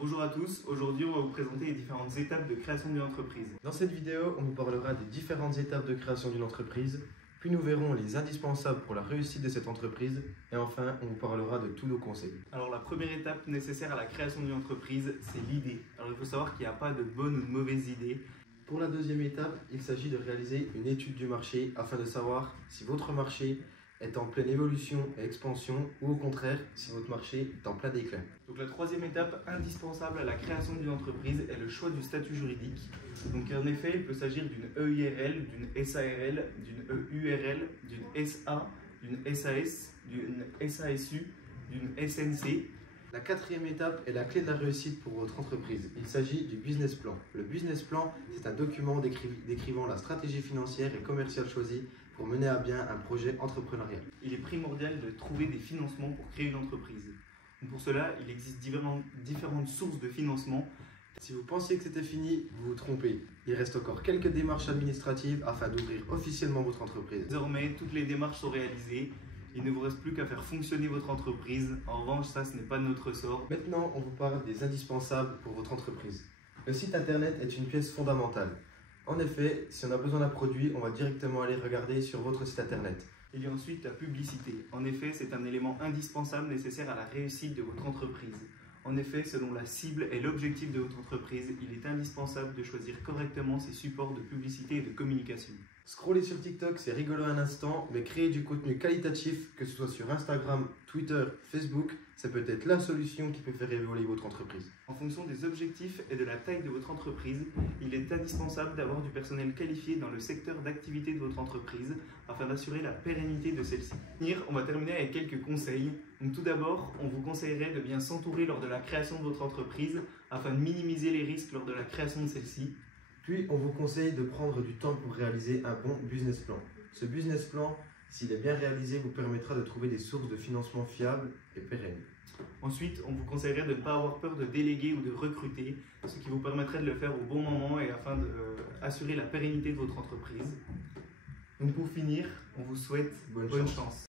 Bonjour à tous, aujourd'hui on va vous présenter les différentes étapes de création d'une entreprise. Dans cette vidéo, on vous parlera des différentes étapes de création d'une entreprise, puis nous verrons les indispensables pour la réussite de cette entreprise, et enfin on vous parlera de tous nos conseils. Alors la première étape nécessaire à la création d'une entreprise, c'est l'idée. Alors il faut savoir qu'il n'y a pas de bonne ou de mauvaise idée. Pour la deuxième étape, il s'agit de réaliser une étude du marché afin de savoir si votre marché est en pleine évolution et expansion ou au contraire si votre marché est en plein déclin. Donc la troisième étape indispensable à la création d'une entreprise est le choix du statut juridique. Donc en effet, il peut s'agir d'une EIRL, d'une SARL, d'une EURL, d'une SA, d'une SAS, d'une SASU, d'une SNC. La quatrième étape est la clé de la réussite pour votre entreprise. Il s'agit du business plan. Le business plan, c'est un document décrivant la stratégie financière et commerciale choisie pour mener à bien un projet entrepreneurial. Il est primordial de trouver des financements pour créer une entreprise. Pour cela, il existe différentes sources de financement. Si vous pensiez que c'était fini, vous vous trompez. Il reste encore quelques démarches administratives afin d'ouvrir officiellement votre entreprise. Désormais, toutes les démarches sont réalisées. Il ne vous reste plus qu'à faire fonctionner votre entreprise. En revanche, ça, ce n'est pas de notre ressort. Maintenant, on vous parle des indispensables pour votre entreprise. Le site internet est une pièce fondamentale. En effet, si on a besoin d'un produit, on va directement aller regarder sur votre site internet. Il y a ensuite la publicité. En effet, c'est un élément indispensable nécessaire à la réussite de votre entreprise. En effet, selon la cible et l'objectif de votre entreprise, il est indispensable de choisir correctement ses supports de publicité et de communication. Scroller sur TikTok, c'est rigolo un instant, mais créer du contenu qualitatif, que ce soit sur Instagram, Twitter, Facebook, c'est peut-être la solution qui peut faire évoluer votre entreprise. En fonction des objectifs et de la taille de votre entreprise, il est indispensable d'avoir du personnel qualifié dans le secteur d'activité de votre entreprise afin d'assurer la pérennité de celle-ci. On va terminer avec quelques conseils. Donc, tout d'abord, on vous conseillerait de bien s'entourer lors de la création de votre entreprise afin de minimiser les risques lors de la création de celle-ci. Puis, on vous conseille de prendre du temps pour réaliser un bon business plan. Ce business plan, s'il est bien réalisé, vous permettra de trouver des sources de financement fiables et pérennes. Ensuite, on vous conseillerait de ne pas avoir peur de déléguer ou de recruter, ce qui vous permettrait de le faire au bon moment et afin d'assurer la pérennité de votre entreprise. Donc pour finir, on vous souhaite bonne chance.